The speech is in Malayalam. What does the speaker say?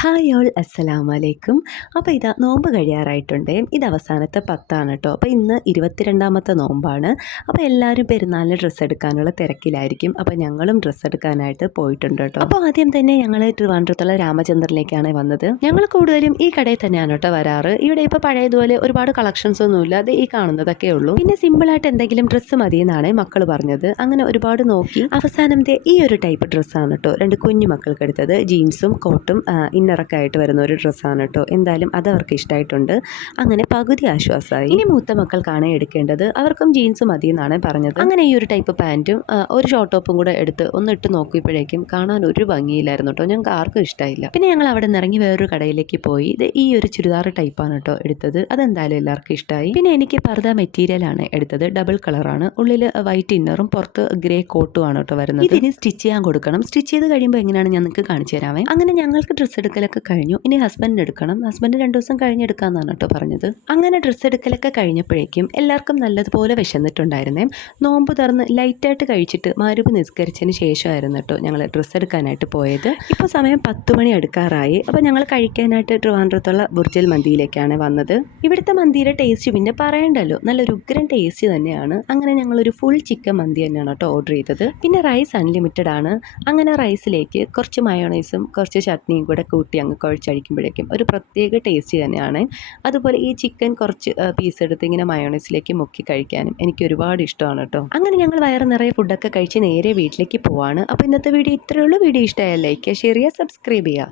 ഹായ് ഓൾ അസ്സലാമു അലൈക്കും. അപ്പോൾ ഇതാ നോമ്പ് കഴിയാറായിട്ടുണ്ട്. ഇത് അവസാനത്തെ 10 കേട്ടോ. അപ്പോൾ ഇന്ന് 22ാമത്തെ നോമ്പാണ്. അപ്പോൾ എല്ലാവരും പെരുന്നാളിന് ഡ്രസ്സ് എടുക്കാനുള്ള തിരക്കിലായിരിക്കും. അപ്പോൾ ഞങ്ങളും ഡ്രസ്സ് എടുക്കാനായിട്ട് പോയിട്ടുണ്ട് കേട്ടോ. അപ്പോൾ ആദ്യം തന്നെ ഞങ്ങൾ ട്രിവാൻഡ്രത്തുള്ള രാമചന്ദ്രനിലേക്കാണ് വന്നത്. ഞങ്ങൾ കൂടുതലും ഈ കടയിൽ തന്നെയാണ് കേട്ടോ വരാറ്. ഇവിടെ ഇപ്പോൾ പഴയതുപോലെ ഒരുപാട് കളക്ഷൻസ് ഒന്നുമില്ല, അത് ഈ കാണുന്നതൊക്കെ ഉള്ളൂ. പിന്നെ സിമ്പിളായിട്ട് എന്തെങ്കിലും ഡ്രസ്സ് മതി എന്നാണ് മക്കൾ പറഞ്ഞത്. അങ്ങനെ ഒരുപാട് നോക്കി അവസാനം ഈ ഒരു ടൈപ്പ് ഡ്രസ്സാണ് കേട്ടോ 2 കുഞ്ഞു മക്കൾക്ക് എടുത്തത്. ജീൻസും കോട്ടും ഇന്നറൊക്കെ ആയിട്ട് വരുന്ന ഒരു ഡ്രസ്സാണ് കേട്ടോ. എന്തായാലും അത് അവർക്ക് ഇഷ്ടമായിട്ടുണ്ട്. അങ്ങനെ പകുതി ആശ്വാസമായി. ഇനി മൂത്ത മക്കൾക്കാണ് എടുക്കേണ്ടത്. അവർക്കും ജീൻസ് മതി എന്നാണ് പറഞ്ഞത്. അങ്ങനെ ഈ ഒരു ടൈപ്പ് പാൻറ്റും ഒരു ഷോർട്ട് ടോപ്പും കൂടെ എടുത്ത് ഒന്ന് ഇട്ട് നോക്കിയപ്പോഴേക്കും കാണാൻ ഒരു ഭംഗിയില്ലായിരുന്നു കേട്ടോ. ഞങ്ങൾക്ക് ആർക്കും ഇഷ്ടമായില്ല. പിന്നെ ഞങ്ങൾ അവിടെ നിന്ന് ഇറങ്ങി വേറൊരു കടയിലേക്ക് പോയി. ഇത് ഈ ഒരു ചുരിദാർ ടൈപ്പാണ് കേട്ടോ എടുത്തത്. അതെന്തായാലും എല്ലാവർക്കും ഇഷ്ടമായി. പിന്നെ എനിക്ക് പർദ്ദ മെറ്റീരിയലാണ് എടുത്തത്. ഡബിൾ കളറാണ്. ഉള്ളിൽ വൈറ്റ് ഇന്നറും പുറത്ത് ഗ്രേ കോട്ടും ആണ് കേട്ടോ വരുന്നത്. ഇതിന് സ്റ്റിച്ച് ചെയ്യാൻ കൊടുക്കണം. സ്റ്റിച്ച് ചെയ്ത് കഴിയുമ്പോൾ എങ്ങനെയാണ് ഞാൻ നിങ്ങൾക്ക് കാണിച്ചു തരാമേ. അങ്ങനെ ഞങ്ങൾക്ക് ഡ്രസ്സ് എടുക്കലൊക്കെ കഴിഞ്ഞു. ഇനി ഹസ്ബൻഡിന് എടുക്കണം. ഹസ്ബൻഡ് 2 ദിവസം കഴിഞ്ഞ് എടുക്കാമെന്നാണ് കേട്ടോ പറഞ്ഞത്. അങ്ങനെ ഡ്രസ്സ് എടുക്കലൊക്കെ കഴിഞ്ഞപ്പോഴേക്കും എല്ലാവർക്കും നല്ലതുപോലെ വിശന്നിട്ടുണ്ടായിരുന്നേ. നോമ്പ് തുറന്ന് ലൈറ്റായിട്ട് കഴിച്ചിട്ട് മഗ്‌രിബ് നിസ്കരിച്ചതിന് ശേഷമായിരുന്നു കേട്ടോ ഞങ്ങൾ ഡ്രസ്സ് എടുക്കാനായിട്ട് പോയത്. ഇപ്പോൾ സമയം 10 മണി അടുക്കാറായി. അപ്പോൾ ഞങ്ങൾ കഴിക്കാനായിട്ട് ട്രിവാൻഡ്രത്തുള്ള ബുർജൽ മന്തിയിലേക്കാണ് വന്നത്. ഇവിടുത്തെ മന്തിയുടെ ടേസ്റ്റ് പിന്നെ പറയണ്ടല്ലോ, നല്ലൊരു ഉഗ്രൻ ടേസ്റ്റ് തന്നെയാണ്. അങ്ങനെ ഞങ്ങളൊരു ഫുൾ ചിക്കൻ മന്തി തന്നെയാണ് കേട്ടോ ഓർഡർ ചെയ്തത്. പിന്നെ റൈസ് അൺലിമിറ്റഡ് ആണ്. അങ്ങനെ റൈസിലേക്ക് കുറച്ച് മയോണൈസും കുറച്ച് ചട്നിയും കൂടെ കൂട്ടി അങ്ങ് കുഴച്ചടിക്കുമ്പോഴേക്കും ഒരു പ്രത്യേക ടേസ്റ്റ് തന്നെയാണ്. അതുപോലെ ഈ ചിക്കൻ കുറച്ച് പീസ് എടുത്ത് ഇങ്ങനെ മയോണൈസിലേക്ക് മുക്കി കഴിക്കാനും എനിക്ക് ഒരുപാട് ഇഷ്ടമാണ് കേട്ടോ. അങ്ങനെ ഞങ്ങൾ വയറ് നിറയെ ഫുഡൊക്കെ കഴിച്ച് നേരെ വീട്ടിലേക്ക് പോവാണ്. അപ്പോൾ ഇന്നത്തെ വീഡിയോ ഇത്രയേ ഉള്ളൂ. വീഡിയോ ഇഷ്ടമായാൽ ലൈക്ക് ചെയ്യുക, ഷെയർ ചെയ്യുക, സബ്സ്ക്രൈബ് ചെയ്യുക.